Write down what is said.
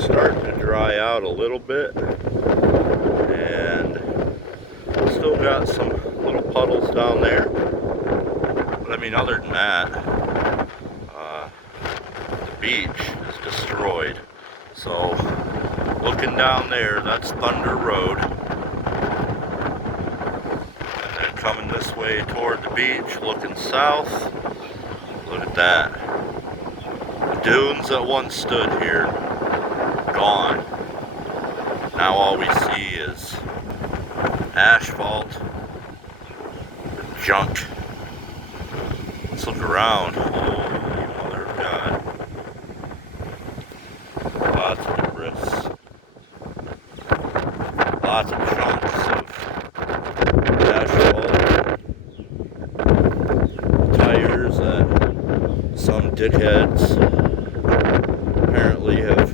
starting to dry out a little bit, and still got some little puddles down there. But I mean, other than that, the beach is destroyed. So looking down there, that's Thunder Road. And then coming this way toward the beach, looking south, look at that. The dunes that once stood here, gone. Now all we see is asphalt and junk. Let's look around. Holy mother of God. Lots of debris. Lots of chunks of asphalt. Tires that some dickheads apparently have